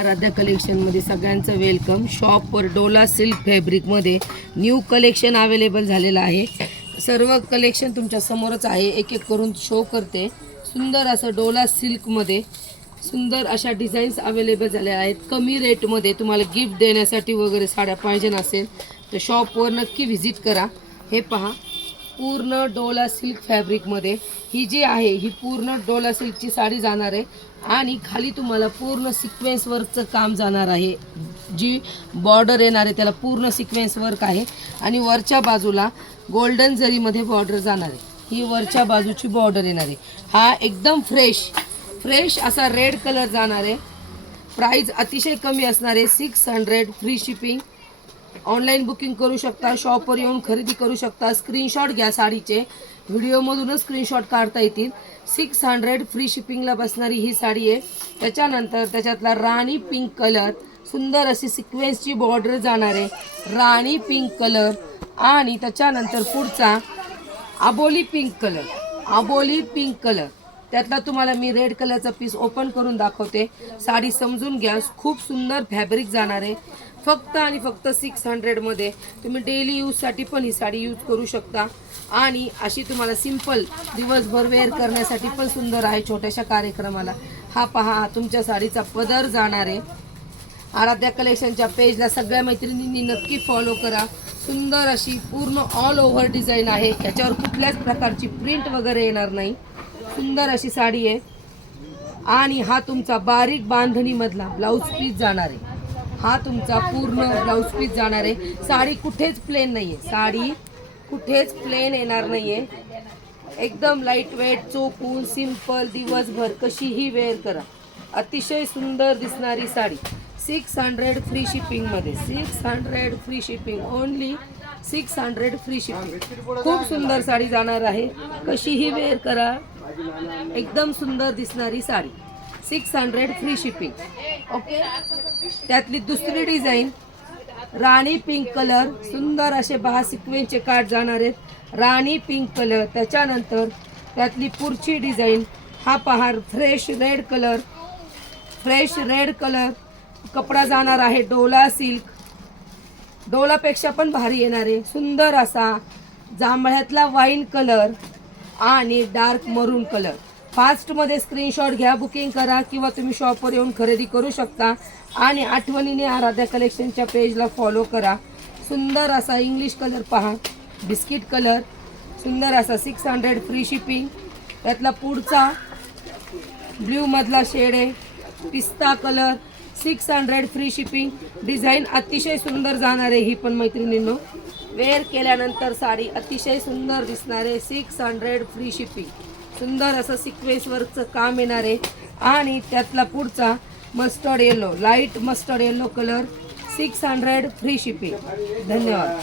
आराध्या कलेक्शनमध्ये सगळ्यांचं वेलकम। शॉपवर डोला सिल्क फॅब्रिकमध्ये न्यू कलेक्शन अवेलेबल झालेलं आहे। सर्व कलेक्शन तुमच्या समोरच आहे, एक एक करून शो करते। सुंदर असं डोला सिल्कमध्ये सुंदर अशा डिझाईन्स अवेलेबल झाल्या आहेत। कमी रेटमध्ये तुम्हाला गिफ्ट देण्यासाठी वगैरे साड्या पाहिजे नसेल तर शॉपवर नक्की व्हिजिट करा। हे पहा, पूर्ण डोला सिल्क फॅब्रिकमध्ये ही जी आहे ही पूर्ण डोला सिल्कची साडी जाणार आहे आणि खाली तुम्हाला पूर्ण सिक्वेन्स वर्कचं काम जाणार आहे। जी बॉर्डर येणार आहे त्याला पूर्ण सिक्वेन्स वर्क आहे आणि वरच्या बाजूला गोल्डन जरीमध्ये बॉर्डर जाणार आहे। ही वरच्या बाजूची बॉर्डर येणार आहे। हा एकदम फ्रेश असा रेड कलर जाणार आहे। प्राइस अतिशय कमी असणार आहे, 600 फ्री शिपिंग। ऑनलाइन बुकिंग करू शकता, शॉपवर येऊन खरेदी करू शकता। स्क्रीनशॉट घ्या साडीचे, व्हिडिओमधूनच स्क्रीनशॉट काढता येतील। 600 फ्री शिपिंगला बसणारी ही साडी आहे। त्याच्यानंतर त्याच्यातला राणी पिंक कलर, सुंदर अशी सिक्वेन्सची बॉर्डर जाणार आहे, राणी पिंक कलर। आणि त्याच्यानंतर पुढचा आबोली पिंक कलर, त्यातला तुम्हाला मी रेड कलरचा पीस ओपन करून दाखवते। साडी समजून घ्या, खूप सुंदर फॅब्रिक जाणार आहे। फक्त आणि फक्त 600 मध्ये तुम्ही डेली यूजसाठी पण ही साडी यूज करू शकता आणि अशी तुम्हाला सिंपल दिवसभर वेअर करण्यासाठी पण सुंदर आहे छोट्याशा कार्यक्रमाला। हा पहा, तुमच्या साडीचा पदर जाणार आहे। आराध्या कलेक्शनच्या पेजला सगळ्या मैत्रिणींनी नक्की फॉलो करा। सुंदर अशी पूर्ण ऑल ओव्हर डिझाईन आहे, याच्यावर कुठल्याच प्रकारची प्रिंट वगैरे येणार नाही। सुंदर अशी साडी आहे आणि हा तुमचा बारीक बांधणीमधला ब्लाऊज पीस जाणार आहे। हा तुमचा पूर्ण ब्लाऊज पीस जाणार आहे। साडी कुठेच प्लेन नाहीये, साडी कुठेच प्लेन येणार नाहीये। एकदम लाईट वेट, चोपून सिंपल दिवसभर कशीही वेअर करा, अतिशय सुंदर दिसणारी साडी। 600 फ्री शिपिंगमध्ये, 600 free shipping, only 600 free shipping. खूप सुंदर साडी जाणार आहे, कशीही वेअर करा, एकदम सुंदर दिसणारी साडी। 600 free shipping. ओके, त्यातली दुसरी डिझाईन राणी पिंक कलर, सुंदर असे 10 सिक्वेन्सचे काठ जाणार आहेत, राणी पिंक कलर। त्याच्यानंतर त्यातली पुढची डिझाईन हा पहा, फ्रेश रेड कलर कपडा जाणार आहे, डोला सिल्क। डोलापेक्षा पण भारी येणार आहे, सुंदर असा जांभळ्यातला वाईन कलर आणि डार्क मरून कलर। फास्टमध्ये स्क्रीनशॉट घ्या, बुकिंग करा किंवा तुम्ही शॉपवर येऊन खरेदी करू शकता आणि आठवणीने आराध्या कलेक्शनच्या पेजला फॉलो करा। सुंदर असा इंग्लिश कलर पहा, बिस्किट कलर, सुंदर असा 600 फ्री शिपिंग। त्यातला पुढचा ब्ल्यू मधला शेड आहे, पिस्ता कलर, 600 फ्री शिपिंग। डिझाईन अतिशय सुंदर जाणार आहे ही पण मैत्रिणींनो, वेअर केल्यानंतर साडी अतिशय सुंदर दिसणार आहे। 600 फ्री शिपिंग, सुंदर असं सिक्वेन्स वर्कचं काम येणार आहे। आणि त्यातला पुढचा mustard yellow, light mustard yellow colour, 600 free shipping. धन्यवाद।